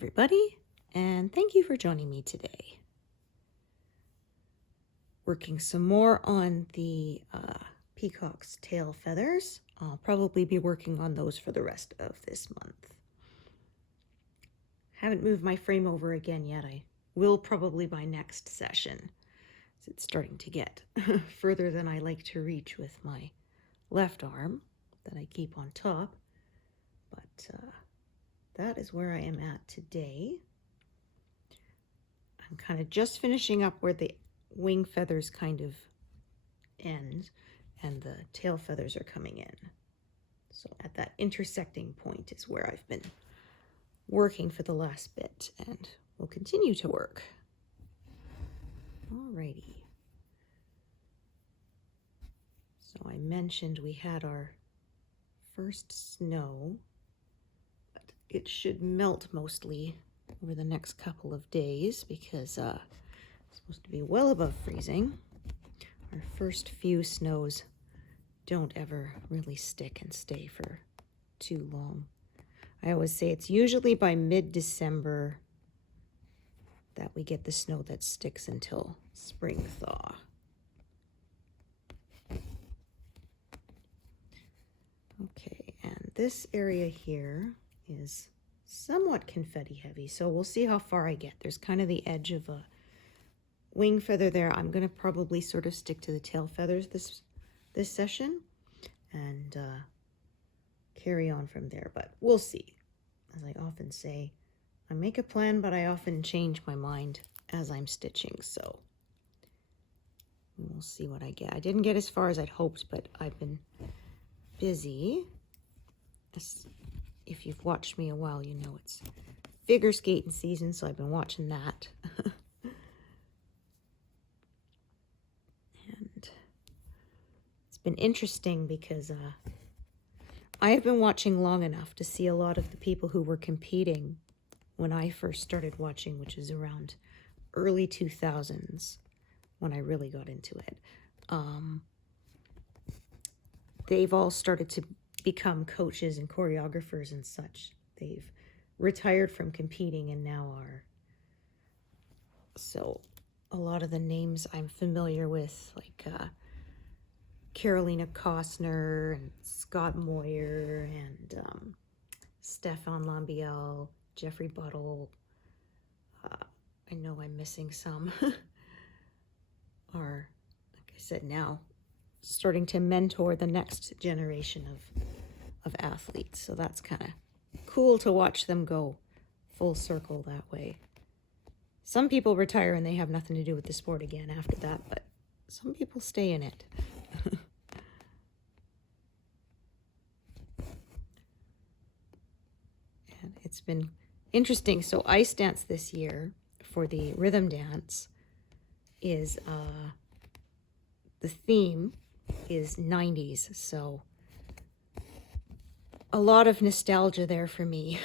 everybody, and thank you for joining me today. Working some more on the peacock's tail feathers. I'll probably be working on those for the rest of this month. Haven't moved my frame over again yet. I will probably by next session. It's starting to get further than I like to reach with my left arm that I keep on top. But that is where I am at today. I'm kind of just finishing up where the wing feathers kind of end and the tail feathers are coming in. So at that intersecting point is where I've been working for the last bit and will continue to work. Alrighty. So I mentioned we had our first snow, but it should melt mostly over the next couple of days because it's supposed to be well above freezing. Our first few snows don't ever really stick and stay for too long. I always say it's usually by mid-December that we get the snow that sticks until spring thaw. Okay, and this area here is somewhat confetti heavy, so we'll see how far I get. There's kind of the edge of a wing feather there. I'm going to probably sort of stick to the tail feathers this session and carry on from there, but we'll see. As I often say, I make a plan, but I often change my mind as I'm stitching, so we'll see what I get. I didn't get as far as I'd hoped, but I've been busy. If you've watched me a while, you know it's figure skating season, so I've been watching that. And it's been interesting because I have been watching long enough to see a lot of the people who were competing when I first started watching, which is around early 2000s when I really got into it. They've all started to become coaches and choreographers and such. They've retired from competing and now are. So a lot of the names I'm familiar with, like Carolina Costner and Scott Moyer and Stefan Lambiel, Jeffrey Buttle, I know I'm missing some, are, like I said, now starting to mentor the next generation of athletes. So that's kind of cool to watch them go full circle that way. Some people retire and they have nothing to do with the sport again after that, but some people stay in it. And it's been interesting. So ice dance this year for the rhythm dance is the theme is 90s, so a lot of nostalgia there for me.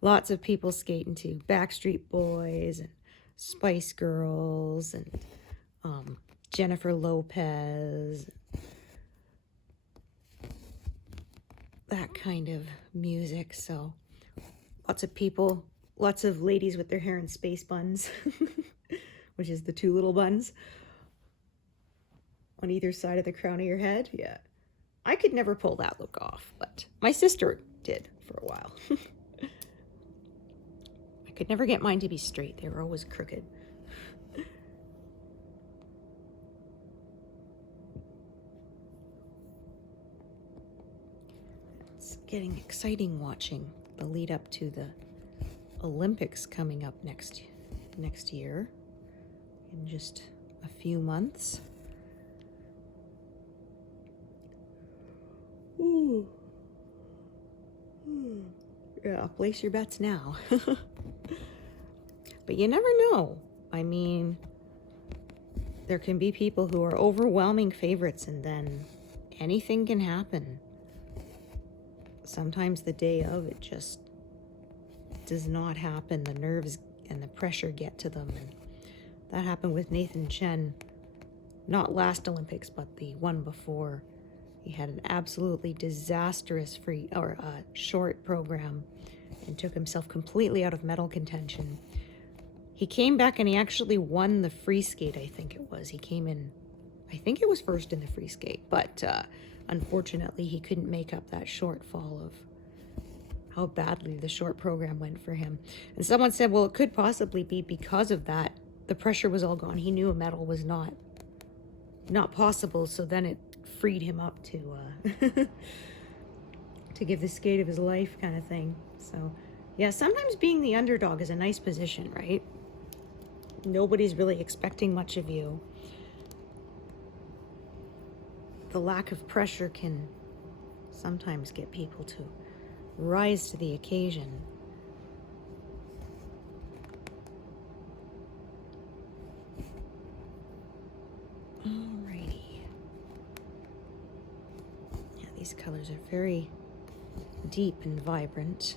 Lots of people skating to Backstreet Boys and Spice Girls and Jennifer Lopez, that kind of music. So lots of people, lots of ladies with their hair in space buns, which is the two little buns on either side of the crown of your head. Yeah, I could never pull that look off, but my sister did for a while. I could never get mine to be straight. They were always crooked. It's getting exciting watching the lead up to the Olympics coming up next year in just a few months. Ooh. Yeah, place your bets now. But you never know. I mean, there can be people who are overwhelming favorites and then anything can happen. Sometimes the day of, it just does not happen. The nerves and the pressure get to them. And that happened with Nathan Chen, not last Olympics, but the one before. He had an absolutely disastrous short program and took himself completely out of medal contention. He came back and he actually won the free skate, I think it was. He came in, I think it was first in the free skate, but unfortunately he couldn't make up that shortfall of how badly the short program went for him. And someone said, well, it could possibly be because of that. The pressure was all gone. He knew a medal was not possible, so then it freed him up to to give the skate of his life kind of thing. So yeah, sometimes being the underdog is a nice position, right? Nobody's really expecting much of you. The lack of pressure can sometimes get people to rise to the occasion. Alrighty. Yeah, these colors are very deep and vibrant.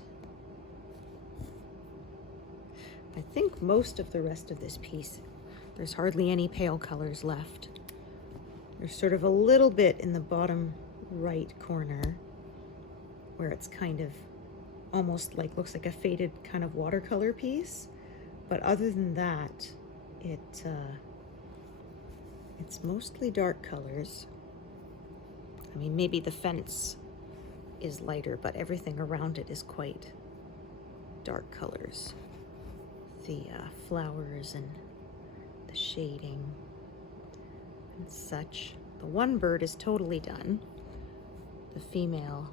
I think most of the rest of this piece, there's hardly any pale colors left. There's sort of a little bit in the bottom right corner where it's kind of almost like, looks like a faded kind of watercolor piece. But other than that, it's mostly dark colors. I mean, maybe the fence is lighter, but everything around it is quite dark colors. The flowers and the shading and such. The one bird is totally done. The female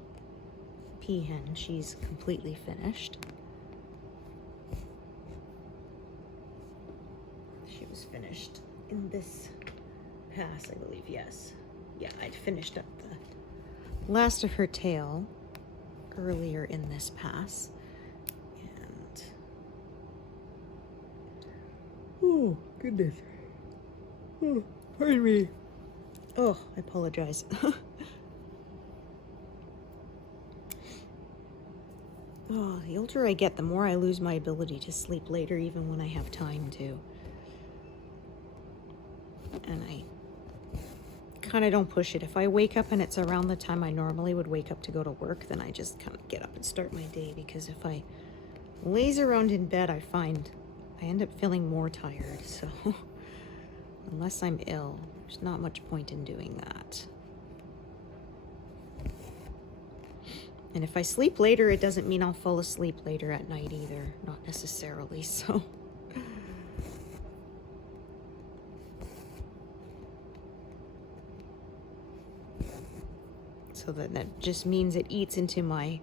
peahen, she's completely finished. She was finished in this pass, I believe, yes. Yeah, I'd finished up the last of her tail earlier in this pass. And oh, goodness. Oh, pardon me. Oh, I apologize. Oh, the older I get, the more I lose my ability to sleep later, even when I have time to. And I kind of don't push it. If I wake up and it's around the time I normally would wake up to go to work, then I just kind of get up and start my day, because if I laze around in bed, I find I end up feeling more tired. So unless I'm ill, there's not much point in doing that. And if I sleep later, it doesn't mean I'll fall asleep later at night either. Not necessarily, so. So that just means it eats into my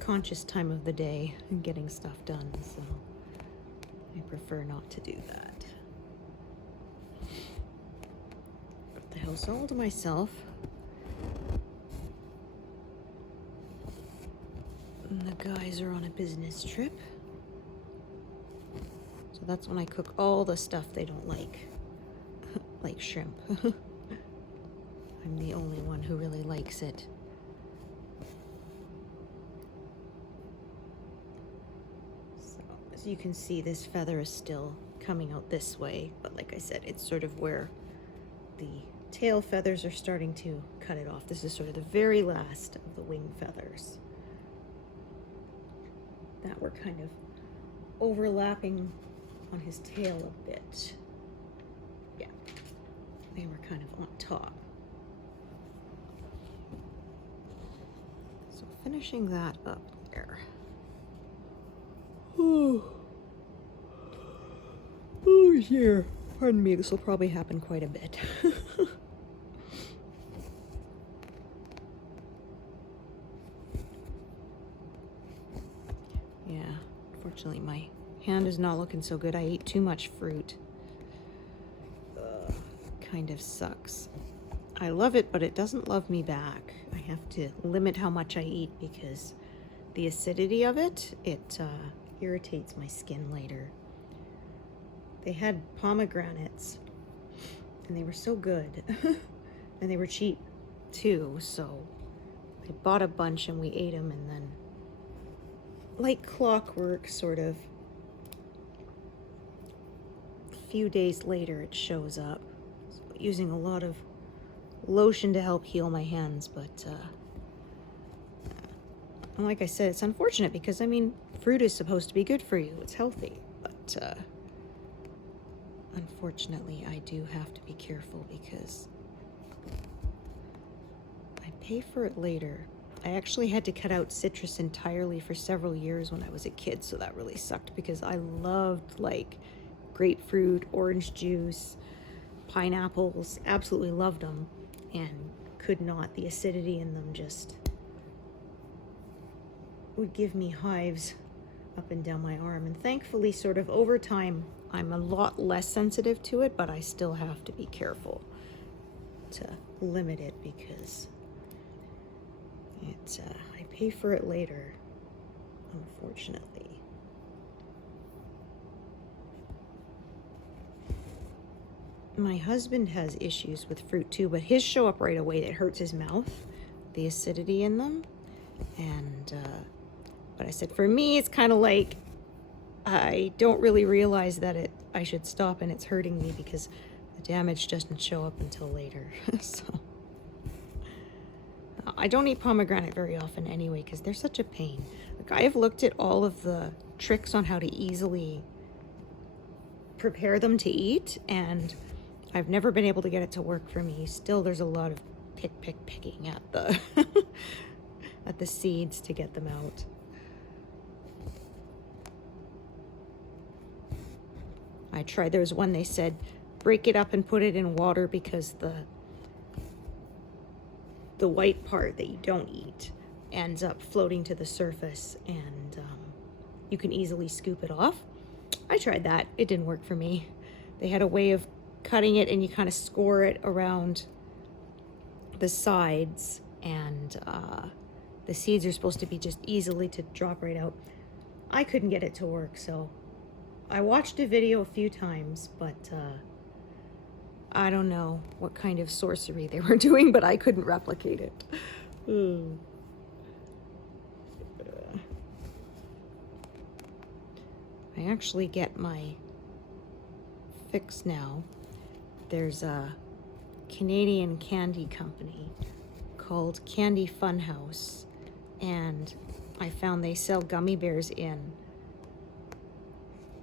conscious time of the day and getting stuff done, so I prefer not to do that. Got the house all to myself. And the guys are on a business trip. So that's when I cook all the stuff they don't like. Like shrimp. I'm the only one who really likes it. So, as you can see, this feather is still coming out this way, but like I said, it's sort of where the tail feathers are starting to cut it off. This is sort of the very last of the wing feathers that were kind of overlapping on his tail a bit. Yeah, they were kind of on top. So finishing that up there. Oh dear. Pardon me, this will probably happen quite a bit. Yeah, unfortunately my hand is not looking so good. I ate too much fruit. Kind of sucks. I love it, but it doesn't love me back. I have to limit how much I eat because the acidity of it, irritates my skin later. They had pomegranates and they were so good and they were cheap too, so I bought a bunch and we ate them, and then like clockwork, sort of a few days later it shows up. So using a lot of lotion to help heal my hands, but And like I said, it's unfortunate because, I mean, fruit is supposed to be good for you. It's healthy. But unfortunately, I do have to be careful because I pay for it later. I actually had to cut out citrus entirely for several years when I was a kid, so that really sucked because I loved, like, grapefruit, orange juice, pineapples, absolutely loved them, and could not. The acidity in them just would give me hives up and down my arm. And thankfully, sort of over time, I'm a lot less sensitive to it, but I still have to be careful to limit it because it's, I pay for it later, unfortunately. My husband has issues with fruit too, but his show up right away. It hurts his mouth, the acidity in them. And, but I said, for me, it's kind of like, I don't really realize that I should stop and it's hurting me because the damage doesn't show up until later. So I don't eat pomegranate very often anyway because they're such a pain. Like, I have looked at all of the tricks on how to easily prepare them to eat, and I've never been able to get it to work for me. Still, there's a lot of picking at the at the seeds to get them out. I tried. There was one they said break it up and put it in water because the white part that you don't eat ends up floating to the surface, and you can easily scoop it off. I tried that. It didn't work for me. They had a way of cutting it, and you kind of score it around the sides, and the seeds are supposed to be just easily to drop right out. I couldn't get it to work, so I watched a video a few times, but I don't know what kind of sorcery they were doing, but I couldn't replicate it. I actually get my fix now. There's a Canadian candy company called Candy Funhouse, and I found they sell gummy bears in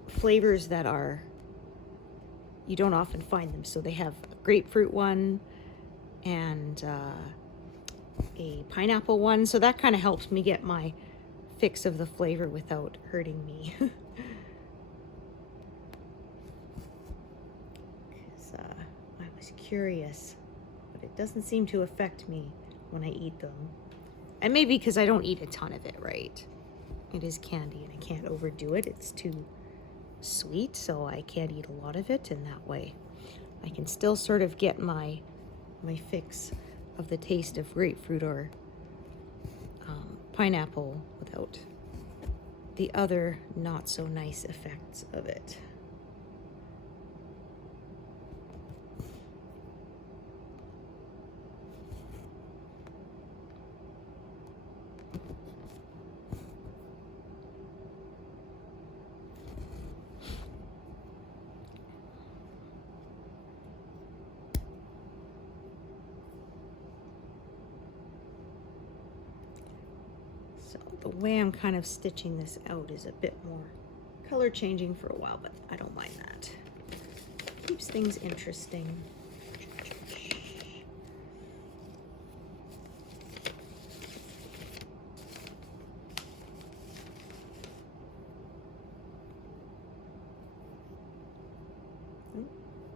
flavors that are, you don't often find them. So they have a grapefruit one and a pineapple one. So that kind of helps me get my fix of the flavor without hurting me. Because I was curious, but it doesn't seem to affect me when I eat them. And maybe because I don't eat a ton of it, right? It is candy and I can't overdo it. It's too sweet, so I can't eat a lot of it, and that way I can still sort of get my fix of the taste of grapefruit or pineapple without the other not so nice effects of it. The way I'm kind of stitching this out is a bit more color changing for a while, but I don't mind that. Keeps things interesting. Oh,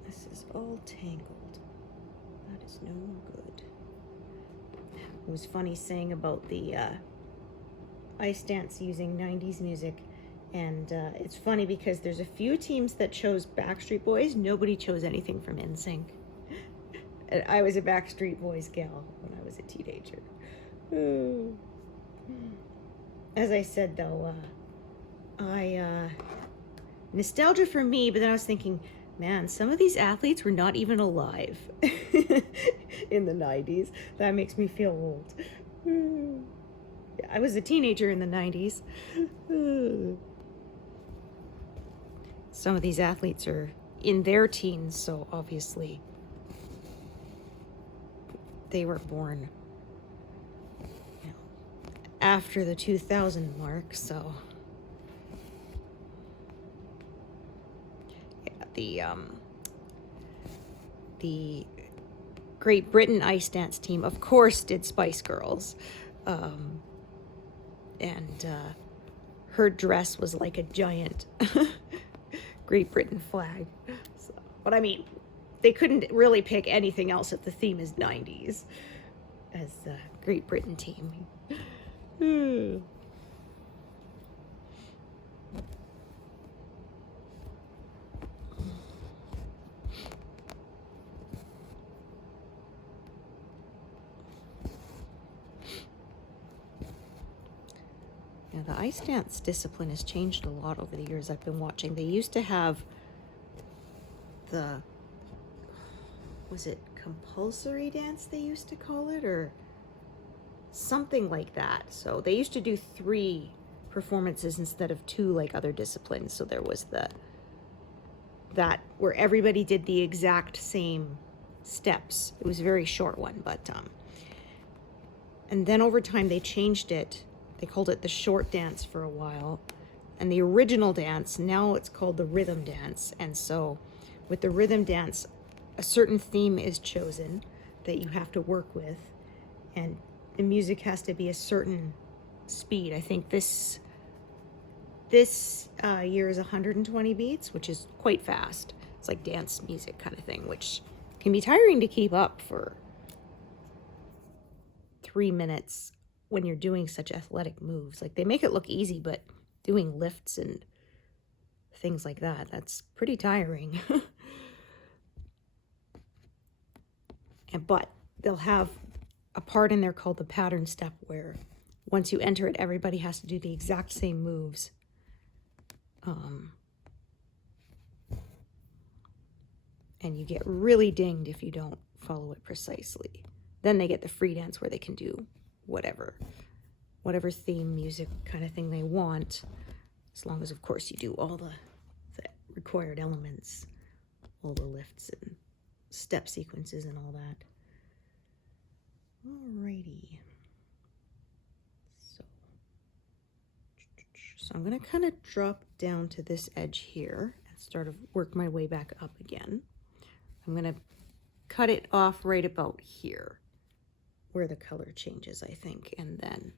this is all tangled. That is no good. It was funny saying about the ice dance using 90s music, and it's funny because there's a few teams that chose Backstreet Boys. Nobody chose anything from NSYNC. And I was a Backstreet Boys gal when I was a teenager. As I said though, nostalgia for me, but then I was thinking, man, some of these athletes were not even alive in the 90s. That makes me feel old. I was a teenager in the 90s. Some of these athletes are in their teens, so obviously they were born, after the 2000 mark, so yeah, the Great Britain ice dance team, of course, did Spice Girls. And her dress was like a giant Great Britain flag. So, but I mean, they couldn't really pick anything else if the theme is 90s as the Great Britain team. Yeah, the ice dance discipline has changed a lot over the years I've been watching. They used to have the, was it compulsory dance they used to call it, or something like that. So they used to do 3 performances instead of 2 like other disciplines. So there was that where everybody did the exact same steps. It was a very short one, but and then over time they changed it. They called it the short dance for a while. And the original dance, now it's called the rhythm dance. And so with the rhythm dance, a certain theme is chosen that you have to work with. And the music has to be a certain speed. I think this year is 120 beats, which is quite fast. It's like dance music kind of thing, which can be tiring to keep up for 3 minutes when you're doing such athletic moves. Like, they make it look easy, but doing lifts and things like that, that's pretty tiring. But they'll have a part in there called the pattern step, where once you enter it, everybody has to do the exact same moves. And you get really dinged if you don't follow it precisely. Then they get the free dance where they can do whatever theme music kind of thing they want, as long as, of course, you do all the required elements, all the lifts and step sequences and all that. Alrighty. So I'm going to kind of drop down to this edge here and start to work my way back up again. I'm going to cut it off right about here where the color changes, I think, and then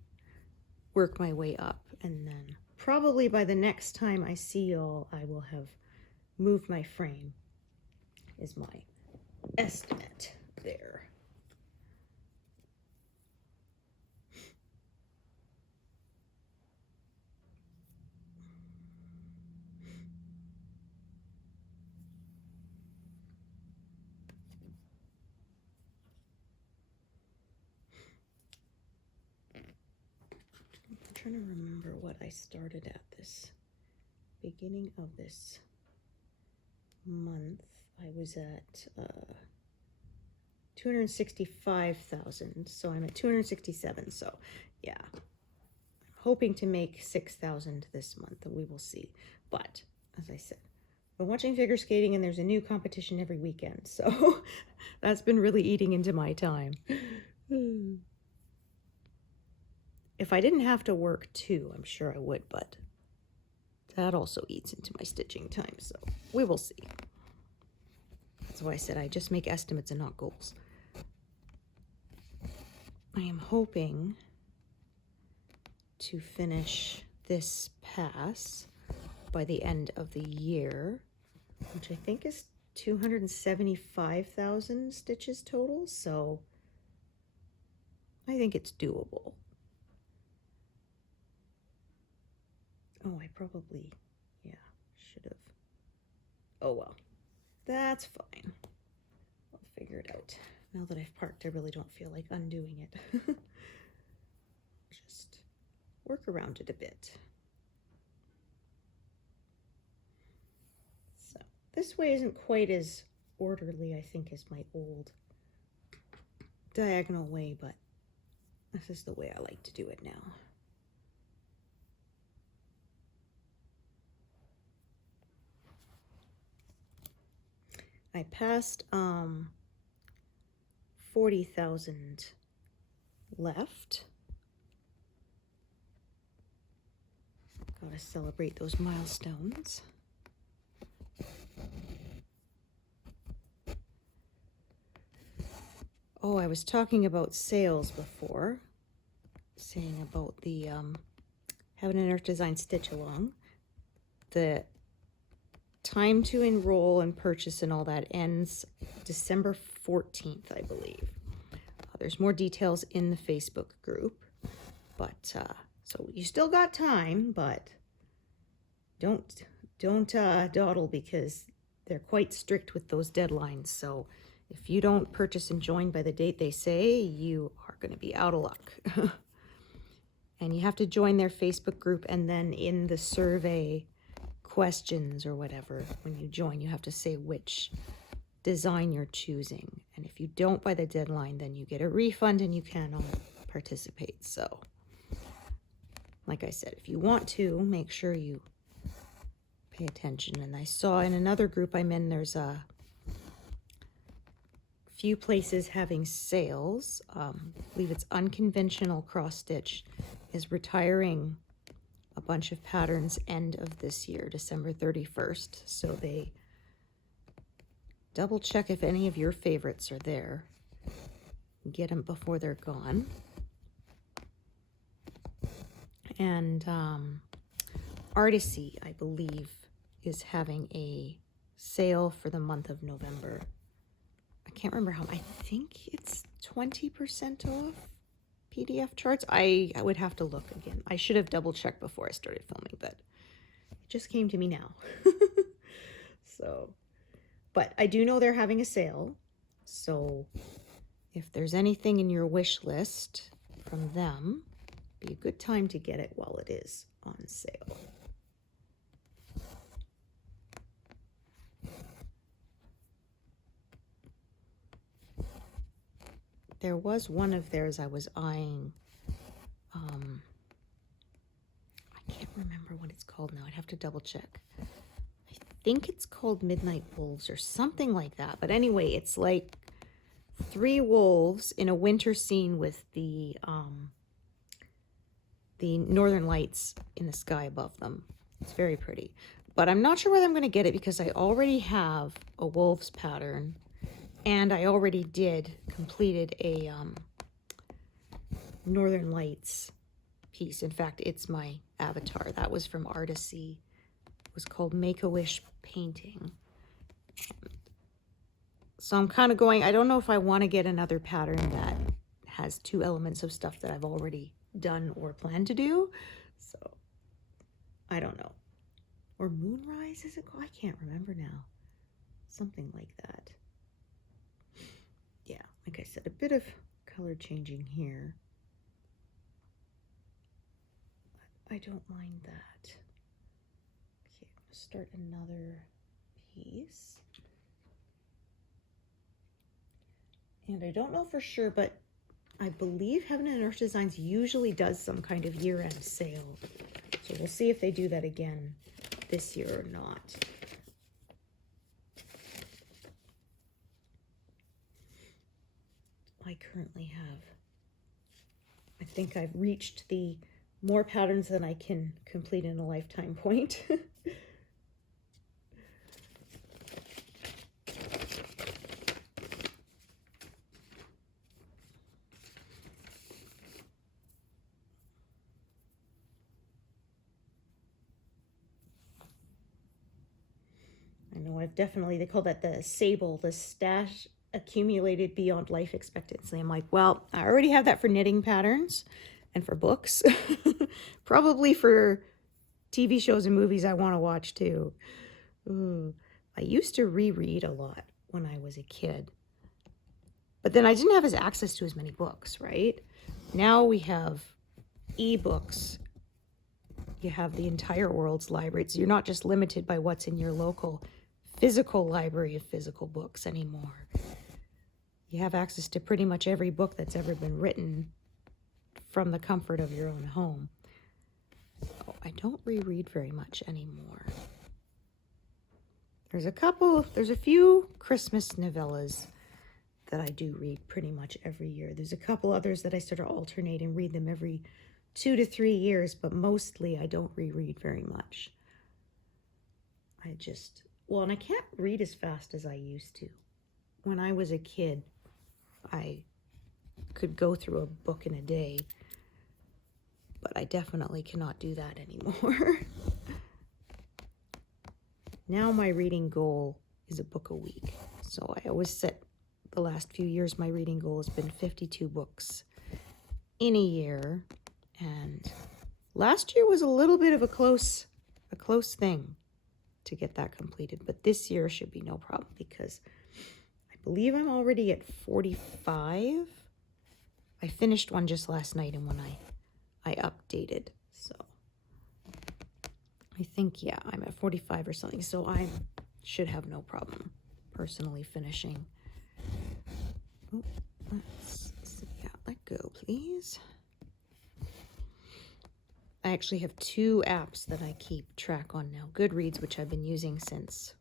work my way up. And then probably by the next time I see y'all, I will have moved my frame, is my estimate there. I'm trying to remember what I started at this beginning of this month. I was at 265,000, so I'm at 267. So yeah, I'm hoping to make 6,000 this month, and we will see. But as I said, I'm watching figure skating, and there's a new competition every weekend, so that's been really eating into my time. If I didn't have to work too, I'm sure I would, but that also eats into my stitching time, so we will see. That's why I said I just make estimates and not goals. I am hoping to finish this pass by the end of the year, which I think is 275,000 stitches total, so I think it's doable. Oh, I probably, yeah, should have. Oh, well, that's fine. I'll figure it out. Now that I've parked, I really don't feel like undoing it. Just work around it a bit. So this way isn't quite as orderly, I think, as my old diagonal way, but this is the way I like to do it now. I passed 40,000 left. Gotta celebrate those milestones. Oh, I was talking about sales before, saying about the Heaven and Earth Design Stitch Along. The time to enroll and purchase and all that ends December 14th, I believe. There's more details in the Facebook group, but so you still got time, but don't dawdle, because they're quite strict with those deadlines. So if you don't purchase and join by the date they say, you are going to be out of luck. And you have to join their Facebook group, and then in the survey questions or whatever, when you join, you have to say which design you're choosing. And if you don't by the deadline, then you get a refund and you cannot participate. So like I said, if you want to, make sure you pay attention. And I saw in another group I'm in, there's a few places having sales. I believe it's Unconventional Cross Stitch is retiring a bunch of patterns end of this year, December 31st. So they double check if any of your favorites are there. Get them before they're gone. And Artisy, I believe, is having a sale for the month of November. I can't remember how. I think it's 20% off PDF charts. I would have to look again. I should have double checked before I started filming, but it just came to me now. So, but I do know they're having a sale. So if there's anything in your wish list from them, be a good time to get it while it is on sale. There was one of theirs I was eyeing. I can't remember what it's called now. I'd have to double check. I think it's called Midnight Wolves or something like that. But anyway, it's like 3 wolves in a winter scene with the northern lights in the sky above them. It's very pretty. But I'm not sure whether I'm going to get it, because I already have a wolves pattern. And I already completed a Northern Lights piece. In fact, it's my avatar. That was from Artisy. It was called Make-A-Wish Painting. So I'm kind of going, I don't know if I want to get another pattern that has 2 elements of stuff that I've already done or plan to do. So I don't know. Or Moonrise, is it called? I can't remember now. Something like that. Yeah, like I said, a bit of color changing here. I don't mind that. Okay, I'm gonna start another piece. And I don't know for sure, but I believe Heaven and Earth Designs usually does some kind of year-end sale. So we'll see if they do that again this year or not. I currently have, I think I've reached the more patterns than I can complete in a lifetime point. I know I've definitely, they call that the sable, the stash accumulated beyond life expectancy. I'm like, well, I already have that for knitting patterns and for books. Probably for TV shows and movies I want to watch too. Ooh. I used to reread a lot when I was a kid, but then I didn't have access to as many books, right? Now we have ebooks. You have the entire world's library, so you're not just limited by what's in your local physical library of physical books anymore. You have access to pretty much every book that's ever been written from the comfort of your own home. So I don't reread very much anymore. There's a few Christmas novellas that I do read pretty much every year. There's a couple others that I sort of alternate and read them every 2 to 3 years, but mostly I don't reread very much. Well, and I can't read as fast as I used to. When I was a kid, I could go through a book in a day, but I definitely cannot do that anymore. Now my reading goal is a book a week. So I always set the last few years, my reading goal has been 52 books in a year. And last year was a little bit of a close thing to get that completed. But this year should be no problem because I believe I'm already at 45. I finished one just last night and when I updated. So I think, yeah, I'm at 45 or something. So I should have no problem personally finishing. Oh, let's see. Yeah, let go, please. I actually have 2 apps that I keep track on now. Goodreads, which I've been using since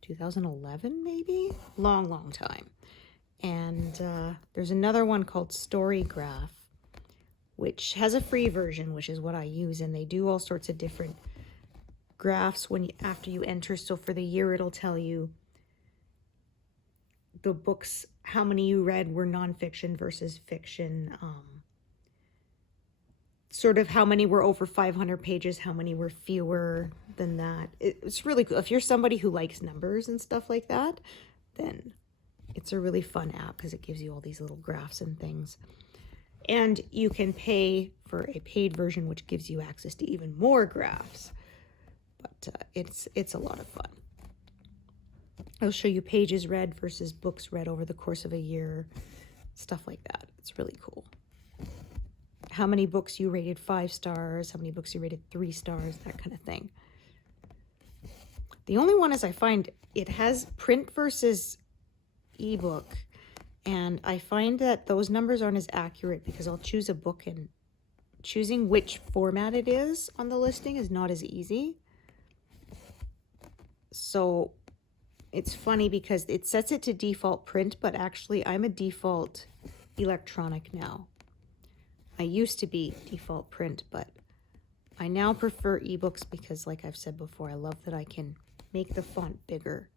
2011, maybe? Long time. And there's another one called Storygraph, which has a free version, which is what I use. And they do all sorts of different graphs after you enter. So for the year, it'll tell you the books, how many you read were nonfiction versus fiction, sort of how many were over 500 pages, how many were fewer than that. It's really cool. If you're somebody who likes numbers and stuff like that, then it's a really fun app because it gives you all these little graphs and things. And you can pay for a paid version, which gives you access to even more graphs. But it's a lot of fun. It'll show you pages read versus books read over the course of a year, stuff like that. It's really cool. How many books you rated 5 stars, how many books you rated 3 stars, that kind of thing. The only one is I find it has print versus ebook, and I find that those numbers aren't as accurate because I'll choose a book and choosing which format it is on the listing is not as easy. So it's funny because it sets it to default print, but actually I'm a default electronic now. I used to be default print, but I now prefer ebooks because, like I've said before, I love that I can make the font bigger.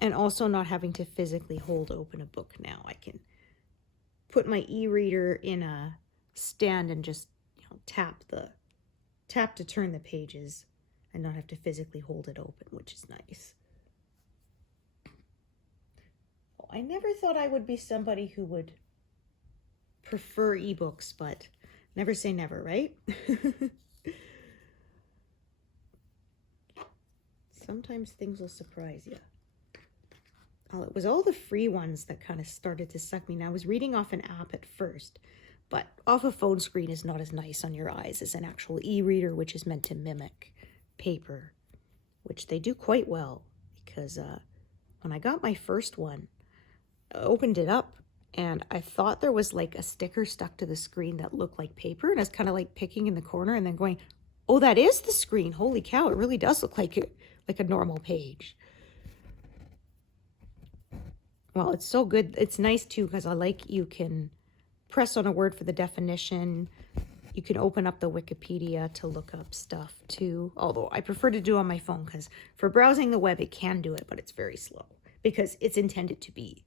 And also not having to physically hold open a book now. I can put my e-reader in a stand and just tap to turn the pages and not have to physically hold it open, which is nice. I never thought I would be somebody who would prefer ebooks, but never say never, right? Sometimes things will surprise you. Oh, it was all the free ones that kind of started to suck me. Now, I was reading off an app at first, but off a phone screen is not as nice on your eyes as an actual e-reader, which is meant to mimic paper, which they do quite well. Because when I got my first one, I opened it up and I thought there was like a sticker stuck to the screen that looked like paper, and I was kind of like picking in the corner and then going, oh, that is the screen. Holy cow, it really does look like a normal page. Well, it's so good. It's nice too because you can press on a word for the definition. You can open up the Wikipedia to look up stuff too. Although I prefer to do on my phone because for browsing the web, it can do it, but it's very slow because it's intended to be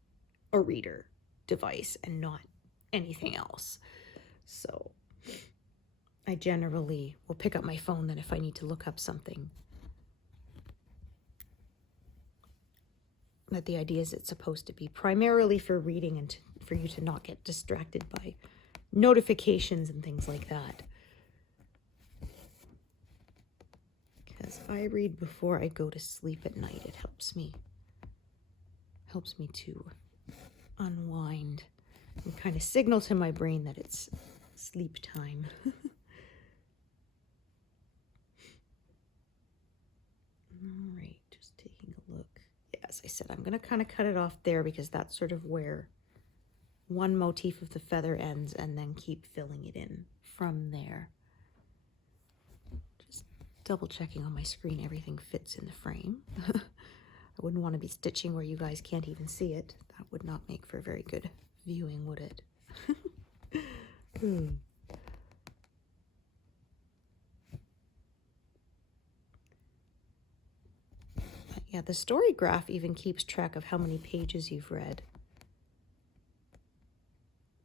a reader device and not anything else. So I generally will pick up my phone then if I need to look up something. But the idea is it's supposed to be primarily for reading and for you to not get distracted by notifications and things like that. Because I read before I go to sleep at night. It helps me to unwind and kind of signal to my brain that it's sleep time. All right, just taking a look. Yeah, as I said, I'm going to kind of cut it off there because that's sort of where one motif of the feather ends, and then keep filling it in from there. Just double checking on my screen everything fits in the frame. I wouldn't want to be stitching where you guys can't even see it. That would not make for very good viewing, would it? Yeah, the story graph even keeps track of how many pages you've read.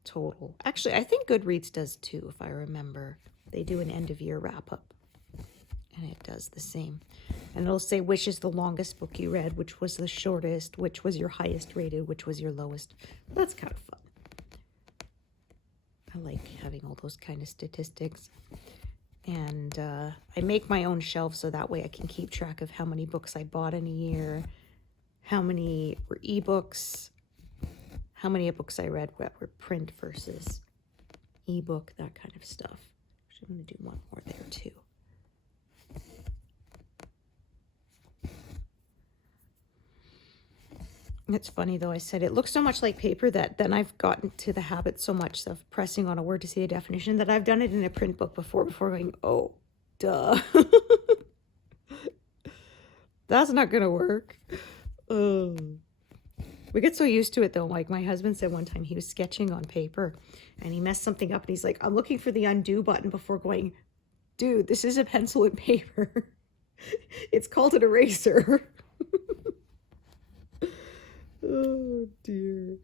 Total. Actually, I think Goodreads does too, if I remember. They do an end of year wrap up. And it does the same. And it'll say which is the longest book you read, which was the shortest, which was your highest rated, which was your lowest. That's kind of fun. I like having all those kind of statistics. And I make my own shelves so that way I can keep track of how many books I bought in a year, how many were ebooks, how many books I read that were print versus ebook, that kind of stuff. Actually, I'm going to do one more there too. It's funny though, I said it looks so much like paper that then I've gotten to the habit so much of pressing on a word to see a definition that I've done it in a print book before going, oh, duh. That's not gonna work. We get so used to it though. Like my husband said one time he was sketching on paper and he messed something up and he's like, I'm looking for the undo button before going, dude, this is a pencil and paper. It's called an eraser. Oh dear.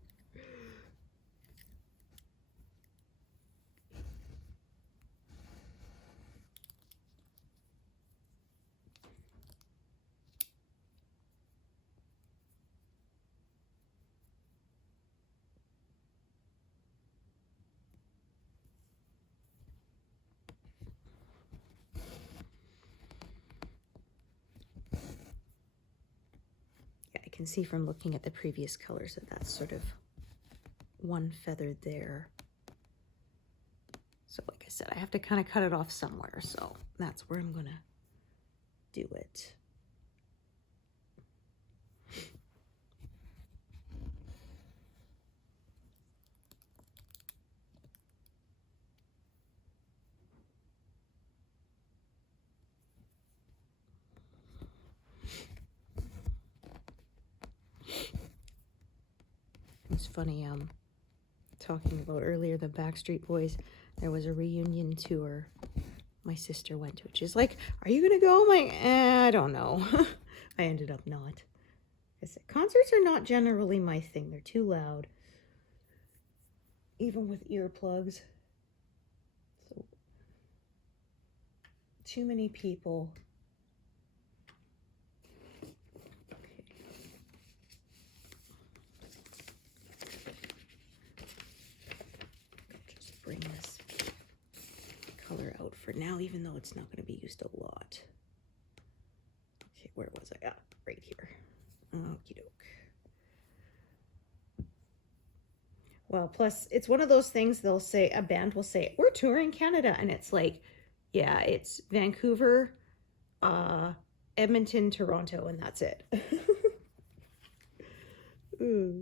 Yeah, I can see from looking at the previous colors that that's sort of one feather there. So like I said, I have to kind of cut it off somewhere. So that's where I'm gonna do it. It's funny, talking about earlier the Backstreet Boys, there was a reunion tour my sister went to. She's like, are you gonna go? I'm like, I don't know. I ended up not. I said, concerts are not generally my thing. They're too loud. Even with earplugs. So, too many people. Bring this color out for now, even though it's not going to be used a lot. Okay, where was I? Ah, right here. Okie doke. Well, plus it's one of those things they'll say, a band will say, we're touring Canada. And it's like, yeah, it's Vancouver, Edmonton, Toronto, and that's it.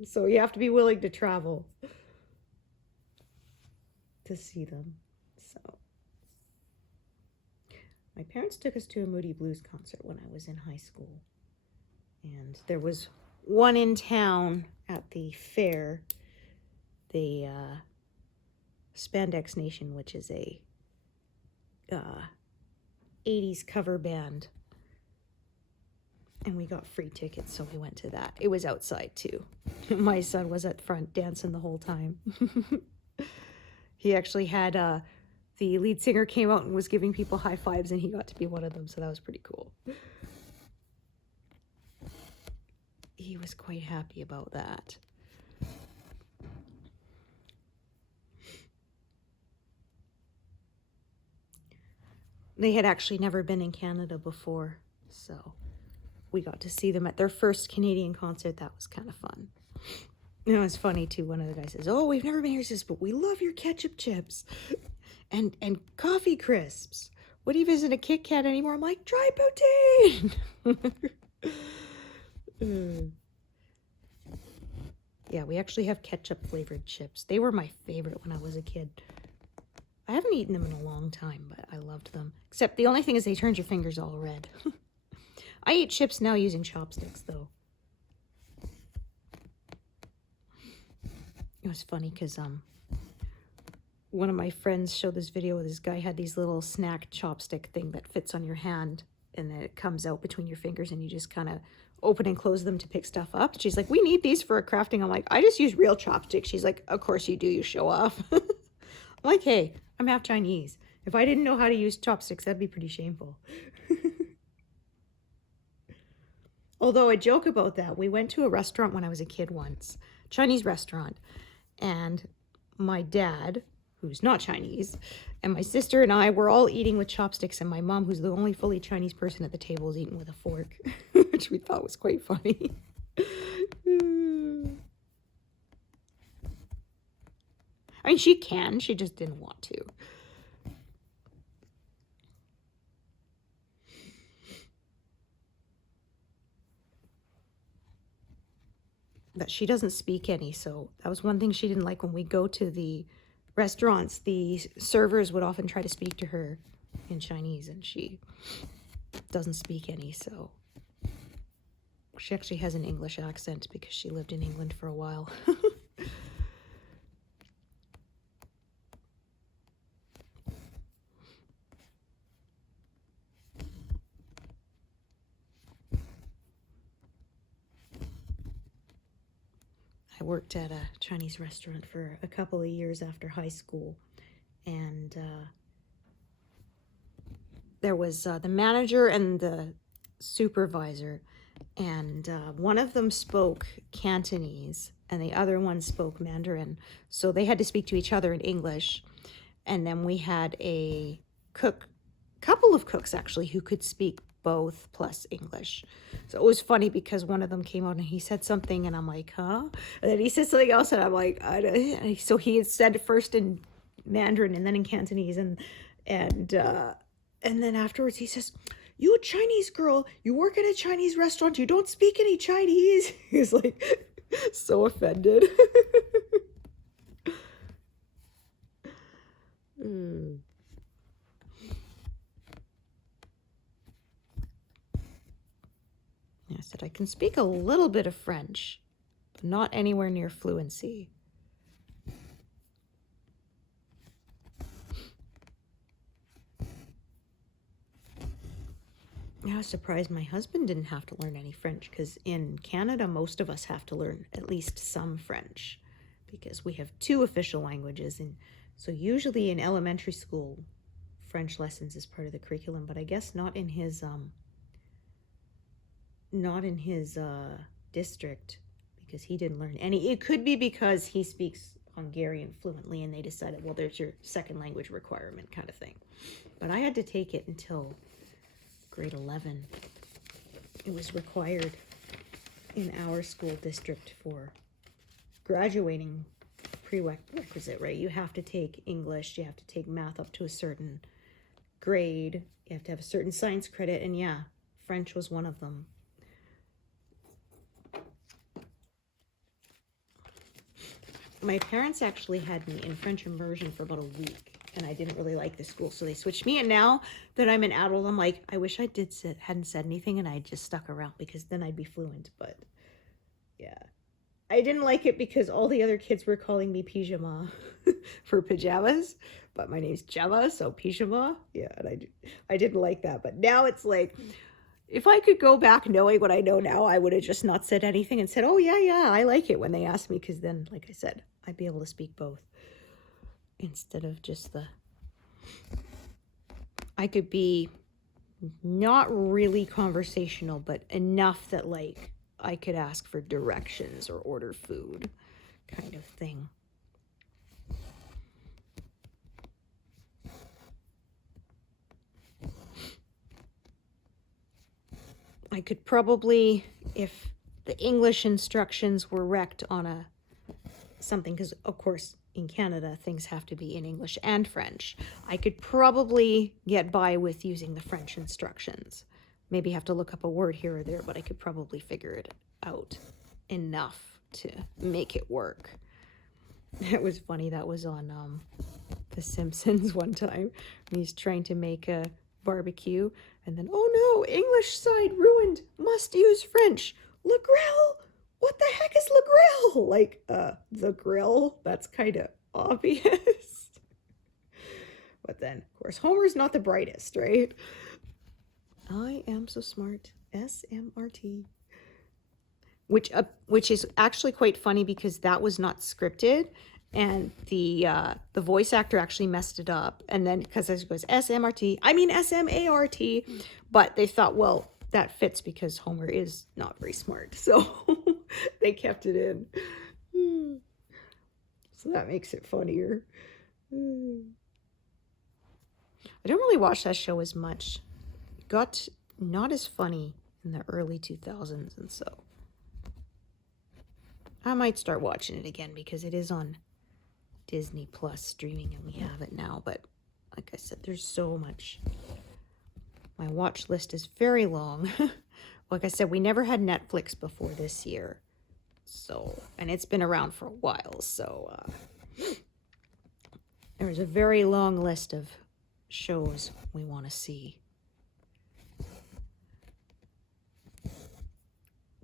So you have to be willing to travel to see them. So my parents took us to a Moody Blues concert when I was in high school, and there was one in town at the fair, the Spandex Nation, which is a 80s cover band, and we got free tickets, so we went to that. It was outside too. My son was at front dancing the whole time. He actually had the lead singer came out and was giving people high fives, and he got to be one of them, so that was pretty cool. He was quite happy about that. They had actually never been in Canada before, so we got to see them at their first Canadian concert. That was kind of fun. It was funny too. One of the guys says, "Oh, we've never been here," says, "but we love your ketchup chips and coffee crisps. What do you visit a Kit Kat anymore?" I'm like, "Dry poutine." Yeah, we actually have ketchup flavored chips. They were my favorite when I was a kid. I haven't eaten them in a long time, but I loved them. Except the only thing is they turned your fingers all red. I eat chips now using chopsticks, though. It was funny because one of my friends showed this video where this guy had these little snack chopstick thing that fits on your hand, and then it comes out between your fingers and you just kind of open and close them to pick stuff up. She's like, we need these for a crafting. I'm like, I just use real chopsticks. She's like, of course you do, you show off. I'm like, hey, I'm half Chinese. If I didn't know how to use chopsticks, that'd be pretty shameful. Although I joke about that. We went to a restaurant when I was a kid once, Chinese restaurant, and my dad, who's not Chinese, and my sister and I were all eating with chopsticks, and my mom, who's the only fully Chinese person at the table, was eating with a fork, which we thought was quite funny. I mean, she can, she just didn't want to. But she doesn't speak any, so that was one thing she didn't like. When we go to the restaurants, the servers would often try to speak to her in Chinese, and she doesn't speak any, so she actually has an English accent because she lived in England for a while. I worked at a Chinese restaurant for a couple of years after high school, and there was the manager and the supervisor, and one of them spoke Cantonese and the other one spoke Mandarin, so they had to speak to each other in English. And then we had a couple of cooks actually, who could speak both plus English. So it was funny because one of them came out and he said something and I'm like, huh? And then he said something else and I'm like, I don't. So he had said it first in Mandarin and then in Cantonese, and then afterwards he says, you a Chinese girl, you work at a Chinese restaurant, you don't speak any Chinese. He's like so offended. I said, I can speak a little bit of French, but not anywhere near fluency. I was surprised my husband didn't have to learn any French, because in Canada, most of us have to learn at least some French because we have 2 official languages. And so usually in elementary school, French lessons is part of the curriculum, but I guess not in his district, because he didn't learn any. It could be because he speaks Hungarian fluently and they decided, well, there's your second language requirement kind of thing. But I had to take it until grade 11. It was required in our school district for graduating prerequisite, right? You have to take English, you have to take math up to a certain grade, you have to have a certain science credit, and yeah, French was one of them. My parents actually had me in French immersion for about a week, and I didn't really like the school, so they switched me. And now that I'm an adult, I'm like, I wish I hadn't said anything and I just stuck around, because then I'd be fluent. But yeah, I didn't like it because all the other kids were calling me Pyjama for pajamas, but my name's Gemma, so Pyjama. Yeah, and I didn't like that. But now it's like, if I could go back knowing what I know now, I would have just not said anything and said, oh, yeah, I like it when they ask me, because then, like I said, I'd be able to speak both instead of just I could be not really conversational, but enough that, like, I could ask for directions or order food kind of thing. I could probably, if the English instructions were wrecked on something, because of course in Canada things have to be in English and French, I could probably get by with using the French instructions. Maybe have to look up a word here or there, but I could probably figure it out enough to make it work. It was funny, that was on The Simpsons one time. He's trying to make a barbecue, and then, oh no, English side ruined, must use French. Le grill? What the heck is le grill? Like, the grill? That's kind of obvious. But then, of course, Homer's not the brightest, right? I am so smart. SMRT. Which is actually quite funny because that was not scripted, and the voice actor actually messed it up, and then because it goes SMRT, I mean SMART, but they thought, well, that fits because Homer is not very smart, so they kept it in. So that makes it funnier. I don't really watch that show as much. It got not as funny in the early 2000s, and so I might start watching it again because it is on Disney Plus streaming and we have it now. But like I said, there's so much. My watch list is very long. Like I said, we never had Netflix before this year. So, and it's been around for a while. So there's a very long list of shows we want to see.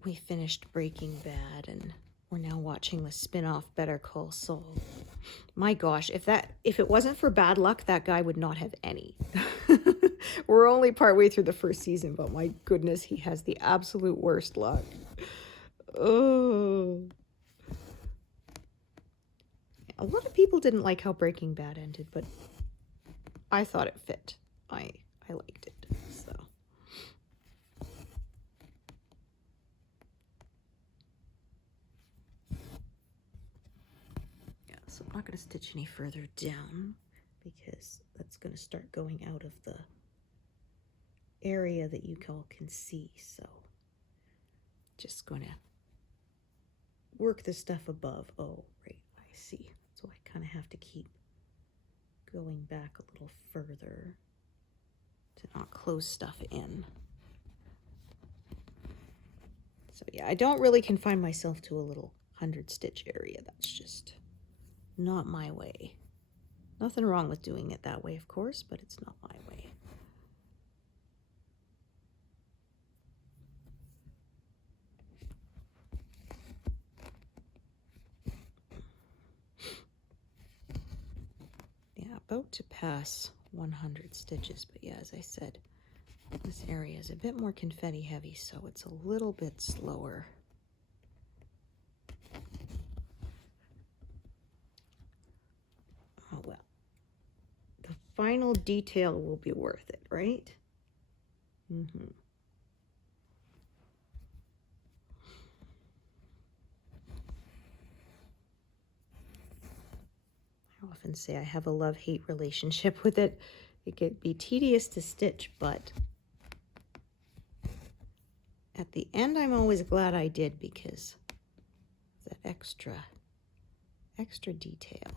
We finished Breaking Bad and we're now watching the spin-off Better Call Saul. My gosh, if it wasn't for bad luck, that guy would not have any. We're only partway through the first season, but my goodness, he has the absolute worst luck. Oh. A lot of people didn't like how Breaking Bad ended, but I thought it fit. I liked it. So. So I'm not going to stitch any further down because that's going to start going out of the area that you all can see. So just going to work the stuff above. Oh, right, I see. So I kind of have to keep going back a little further to not close stuff in. So yeah, I don't really confine myself to a little 100 stitch area. That's just not my way. Nothing wrong with doing it that way, of course, but it's not my way. Yeah, about to pass 100 stitches, but yeah, as I said, this area is a bit more confetti heavy, so it's a little bit slower. Oh well. The final detail will be worth it, right? Mm-hmm. I often say I have a love-hate relationship with it. It could be tedious to stitch, but at the end I'm always glad I did because that extra detail.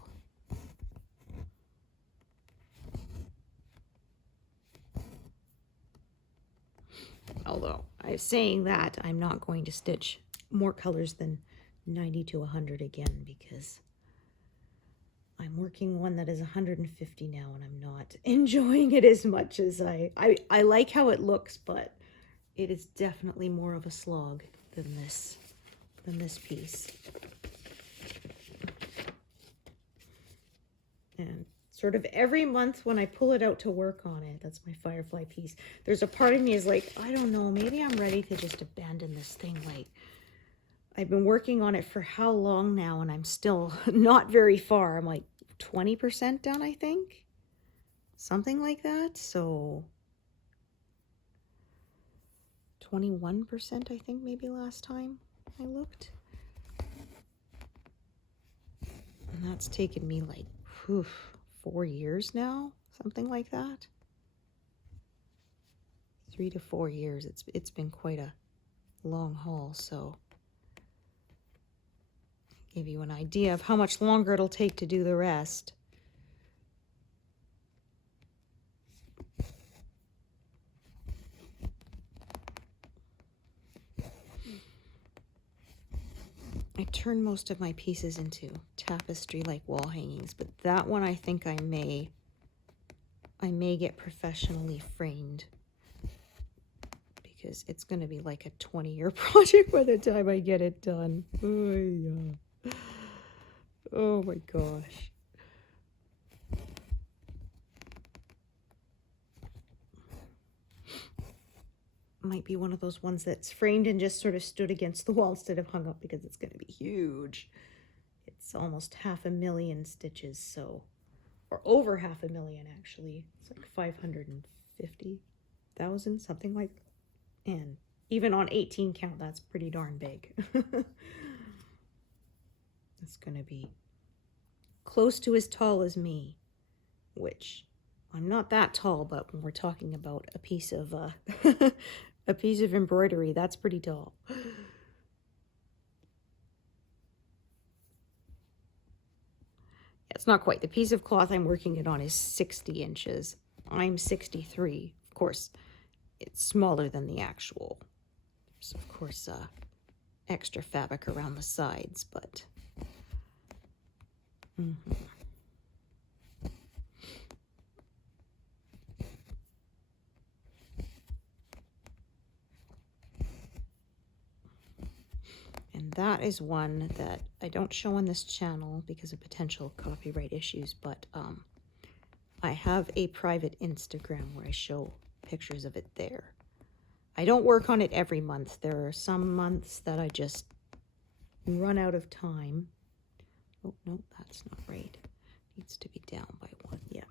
Although I'm saying that, I'm not going to stitch more colors than 90 to 100 again because I'm working one that is 150 now and I'm not enjoying it as much as I like how it looks, but it is definitely more of a slog than this piece. And sort of every month when I pull it out to work on it, that's my Firefly piece, there's a part of me is like, I don't know, maybe I'm ready to just abandon this thing. Like, I've been working on it for how long now and I'm still not very far. I'm like 20% done, I think. Something like that. So 21%, I think, maybe last time I looked. And that's taken me like 4 years now, something like that. 3 to 4 years. It's been quite a long haul, so give you an idea of how much longer it'll take to do the rest. I turn most of my pieces into tapestry like wall hangings, but that one I think I may get professionally framed because it's going to be like a 20-year project by the time I get it done. Oh, yeah. Oh my gosh. might be one of those ones that's framed and just sort of stood against the wall instead of hung up because it's going to be huge. It's almost 500,000 stitches, so, or over 500,000 actually. It's like 550,000, something like that. And even on 18 count, that's pretty darn big. It's going to be close to as tall as me, which I'm not that tall, but when we're talking about a piece of a piece of embroidery, that's pretty tall. It's not quite. The piece of cloth I'm working it on is 60 inches. I'm 63. Of course, it's smaller than the actual. So, of course, extra fabric around the sides, but... And that is one that I don't show on this channel because of potential copyright issues, but I have a private Instagram where I show pictures of it there. I don't work on it every month. There are some months that I just run out of time. Oh, no, that's not right. It needs to be down by one, yeah.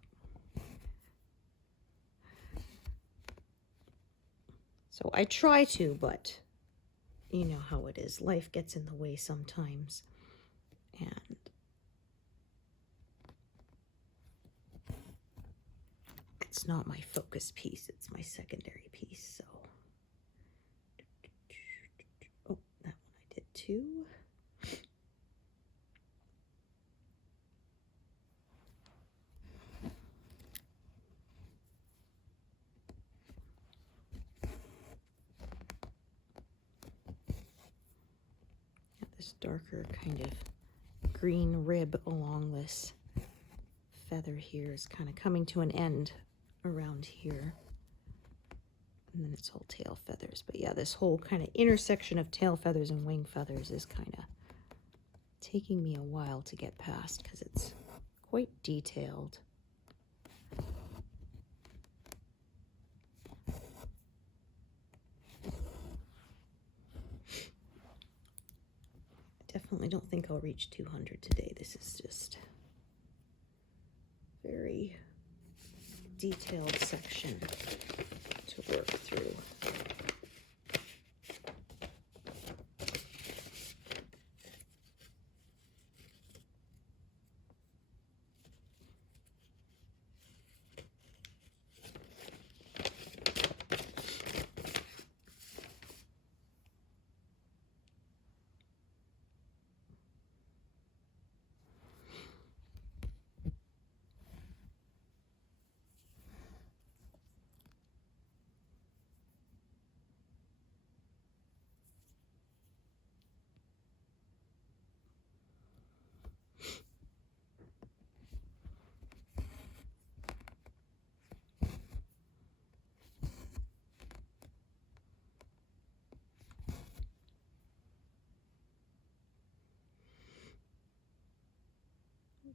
So I try to, but you know how it is. Life gets in the way sometimes. And it's not my focus piece, it's my secondary piece, so. Oh, that one I did too. This darker kind of green rib along this feather here is kind of coming to an end around here. And then it's all tail feathers. But yeah, this whole kind of intersection of tail feathers and wing feathers is kind of taking me a while to get past because it's quite detailed. Definitely don't think I'll reach 200 today. This is just very detailed section to work through.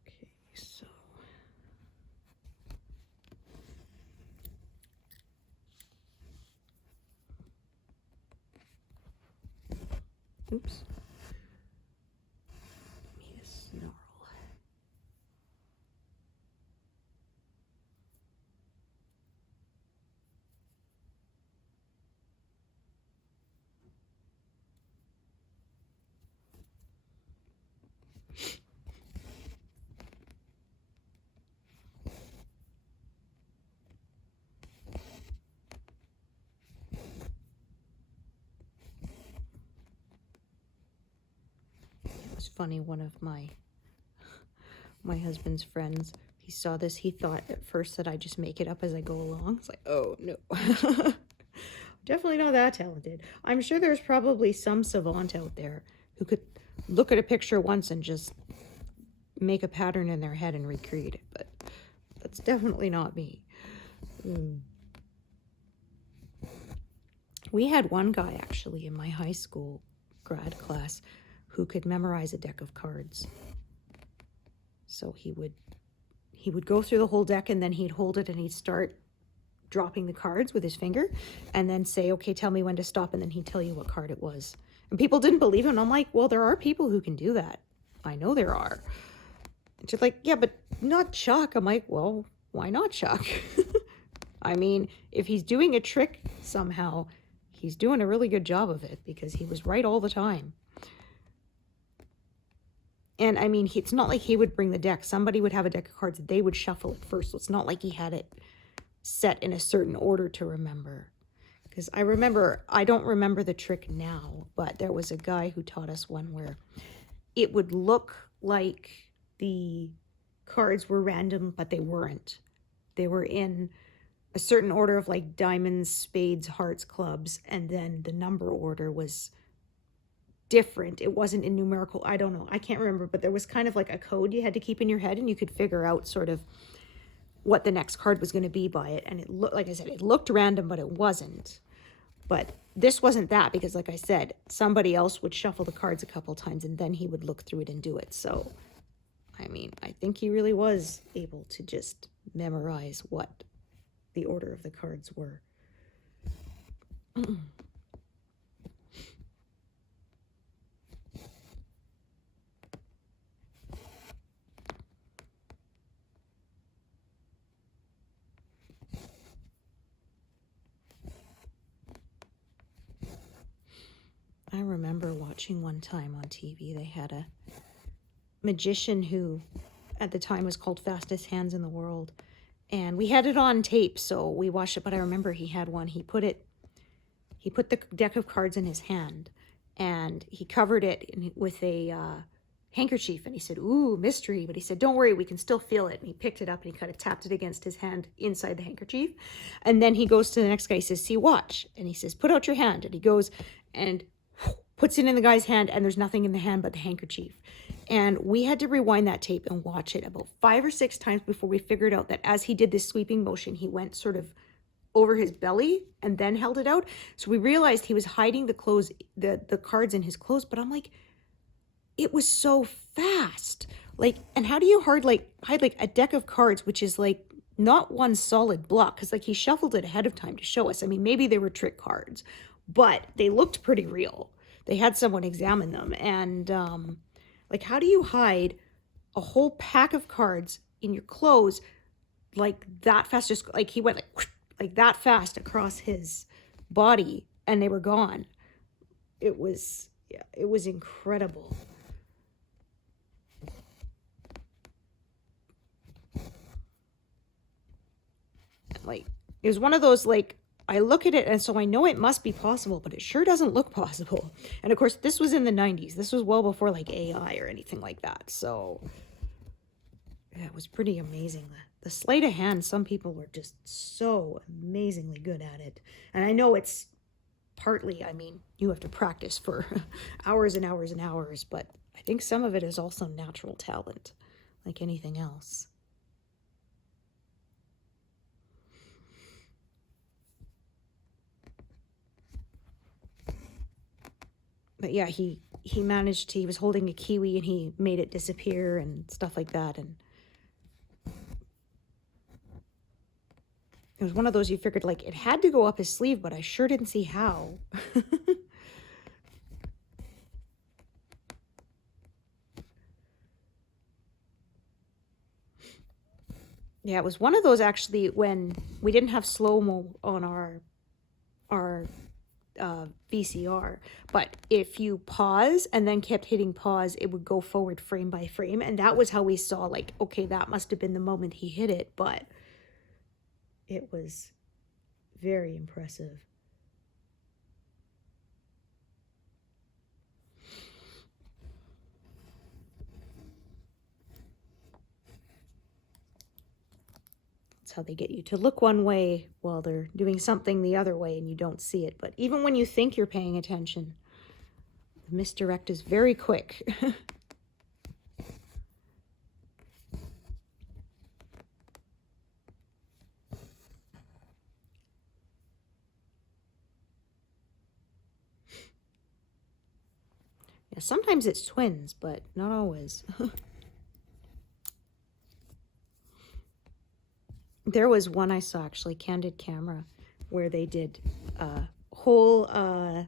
Okay, so oops. Made a snarl. It's funny, one of my husband's friends, he saw this, he thought at first that I just make it up as I go along. It's like, oh no. Definitely not that talented. I'm sure there's probably some savant out there who could look at a picture once and just make a pattern in their head and recreate it, but that's definitely not me. We had one guy actually in my high school grad class who could memorize a deck of cards. So he would go through the whole deck and then he'd hold it and he'd start dropping the cards with his finger and then say, okay, tell me when to stop. And then he'd tell you what card it was. And people didn't believe him. And I'm like, well, there are people who can do that. I know there are. And she's like, yeah, but not Chuck. I'm like, well, why not Chuck? I mean, if he's doing a trick somehow, he's doing a really good job of it because he was right all the time. And I mean, it's not like he would bring the deck. Somebody would have a deck of cards. They would shuffle it first. So it's not like he had it set in a certain order to remember. Because I don't remember the trick now, but there was a guy who taught us one where it would look like the cards were random, but they weren't. They were in a certain order of like diamonds, spades, hearts, clubs, and then the number order was different. It wasn't in numerical. I don't know. I can't remember, but there was kind of like a code you had to keep in your head, and you could figure out sort of what the next card was going to be by it. And it looked, like I said, it looked random, but it wasn't. But this wasn't that, because like I said, somebody else would shuffle the cards a couple times and then he would look through it and do it. So, I mean, I think he really was able to just memorize what the order of the cards were. I remember watching one time on TV, they had a magician who at the time was called Fastest Hands in the World. And we had it on tape, so we watched it, but I remember he had one. He put the deck of cards in his hand, and he covered it with a handkerchief, and he said, ooh, mystery. But he said, don't worry, we can still feel it. And he picked it up and he kind of tapped it against his hand inside the handkerchief. And then he goes to the next guy, he says, see, watch. And he says, put out your hand. And he goes and puts it in the guy's hand, and there's nothing in the hand but the handkerchief. And we had to rewind that tape and watch it about 5 or 6 times before we figured out that as he did this sweeping motion, he went sort of over his belly and then held it out. So we realized he was hiding the cards in his clothes. But I'm like, it was so fast. Like, and how do you hide like a deck of cards, which is like not one solid block? Because like he shuffled it ahead of time to show us. I mean, maybe they were trick cards, but they looked pretty real. They had someone examine them. And like, how do you hide a whole pack of cards in your clothes like that fast? Just like he went like that fast across his body, and they were gone. It was incredible. Like, it was one of those, like, I look at it and so I know it must be possible, but it sure doesn't look possible. And of course, this was in the 90s. This was well before like AI or anything like that. So yeah, it was pretty amazing. The sleight of hand, some people were just so amazingly good at it. And I know it's partly, I mean, you have to practice for hours and hours and hours, but I think some of it is also natural talent, like anything else. But yeah, he managed to, he was holding a kiwi and he made it disappear and stuff like that. And it was one of those you figured like it had to go up his sleeve, but I sure didn't see how. Yeah, it was one of those actually when we didn't have slow-mo on our VCR, but if you pause and then kept hitting pause, it would go forward frame by frame, and that was how we saw like, okay, that must have been the moment he hit it. But it was very impressive. That's how they get you to look one way while they're doing something the other way and you don't see it. But even when you think you're paying attention, the misdirect is very quick. Yeah, sometimes it's twins, but not always. There was one I saw, actually, Candid Camera, where they did a whole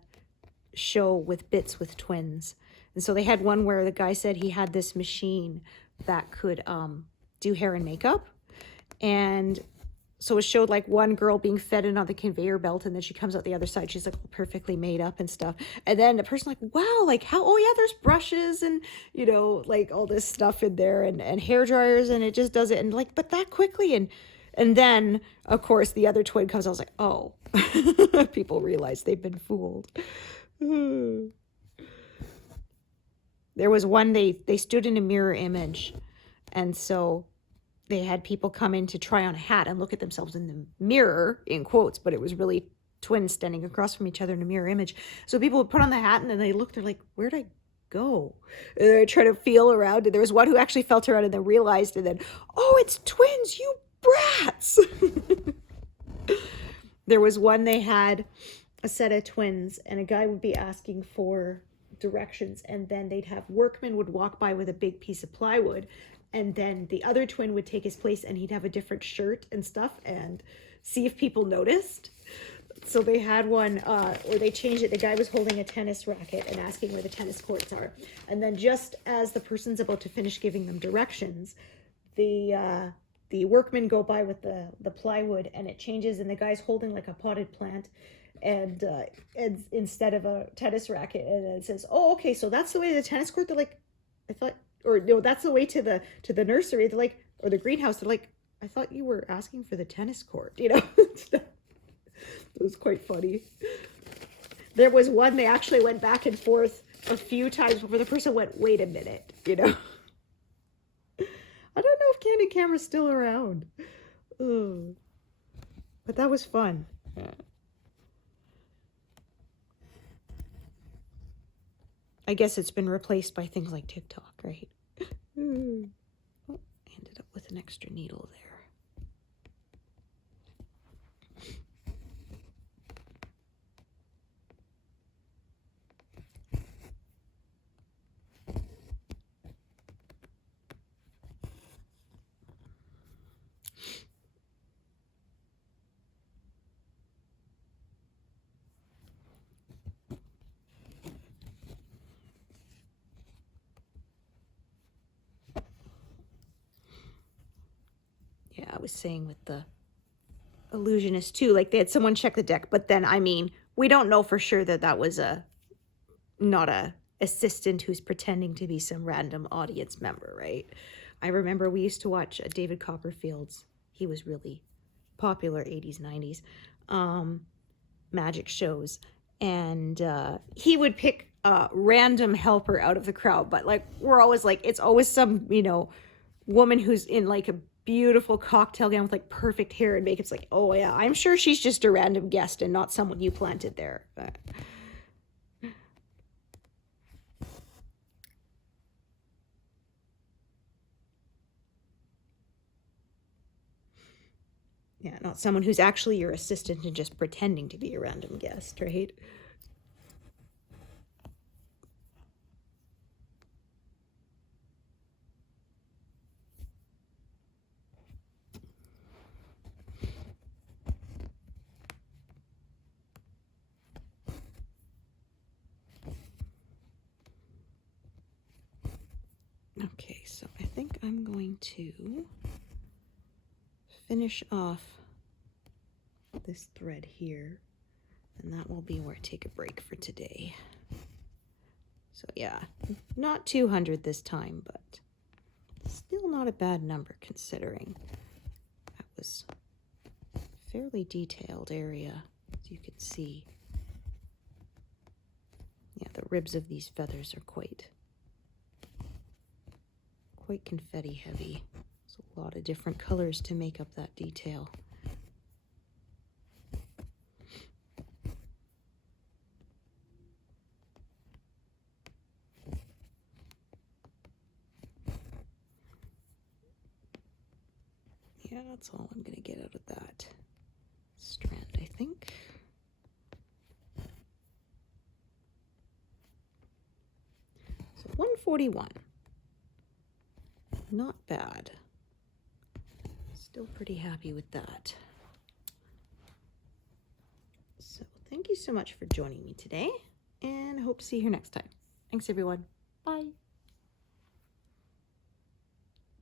show with bits with twins. And so they had one where the guy said he had this machine that could do hair and makeup. And so it showed like one girl being fed in on the conveyor belt, and then she comes out the other side. She's like perfectly made up and stuff. And then the person like, wow, like how, oh yeah, there's brushes and, you know, like all this stuff in there and hair dryers, and it just does it. And like, but that quickly. And then of course the other twin comes. I was like, oh, people realize they've been fooled. There was one, they stood in a mirror image. And so they had people come in to try on a hat and look at themselves in the mirror, in quotes, but it was really twins standing across from each other in a mirror image. So people would put on the hat and then they looked, they're like, where'd I go? And they try to feel around. And there was one who actually felt around and then realized, and then, oh, it's twins, you brats. There was one, they had a set of twins and a guy would be asking for directions, and then they'd have workmen would walk by with a big piece of plywood, and then the other twin would take his place and he'd have a different shirt and stuff and see if people noticed. So they had one where they changed it. The guy was holding a tennis racket and asking where the tennis courts are. And then just as the person's about to finish giving them directions, the workmen go by with the plywood, and it changes, and the guy's holding like a potted plant and instead of a tennis racket, and it says, oh, okay, so that's the way to the tennis court. They're like, I thought, or no, that's the way to the nursery. They're like, or the greenhouse. They're like, I thought you were asking for the tennis court, you know. It was quite funny. There was one, they actually went back and forth a few times before the person went, wait a minute, you know. I don't know if Candid Camera's still around. Ugh. But that was fun. I guess it's been replaced by things like TikTok, right? Oh, I ended up with an extra needle there. Yeah, I was saying with the illusionist too, like they had someone check the deck, but then, I mean, we don't know for sure that that was not a assistant who's pretending to be some random audience member, right? I remember we used to watch David Copperfield's, he was really popular 80s, 90s, magic shows, and he would pick a random helper out of the crowd, but like we're always like, it's always some, you know, woman who's in like a beautiful cocktail gown with like perfect hair and makeup. It's like, oh yeah, I'm sure she's just a random guest and not someone you planted there. But yeah, not someone who's actually your assistant and just pretending to be a random guest, right? Okay, so I think I'm going to finish off this thread here, and that will be where I take a break for today. So yeah, not 200 this time, but still not a bad number considering that was a fairly detailed area, as you can see. Yeah, the ribs of these feathers are quite confetti heavy. There's a lot of different colors to make up that detail. Yeah, that's all I'm going to get out of that strand, I think. So 141. Not bad. Still pretty happy with that. So thank you so much for joining me today, and I hope to see you here next time. Thanks, everyone. Bye.